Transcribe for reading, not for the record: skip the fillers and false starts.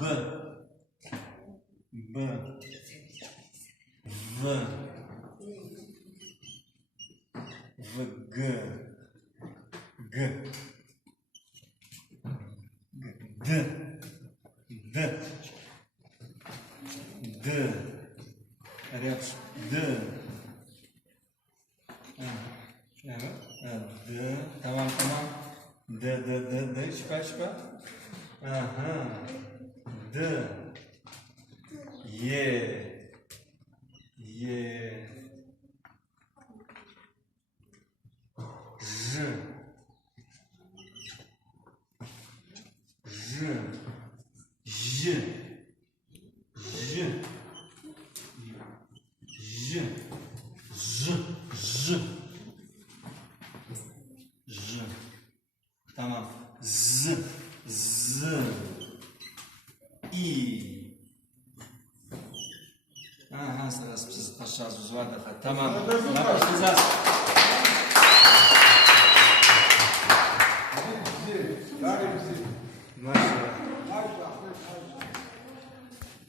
B, B, V, V, G, G, D, D, D, evet, D, evet, D, tamam, D, şüphe, aha, D, Y, J, tamam, Z, I. Aha, zaraz przez czas uzładę. Tamam. Zaraz. Maşallah.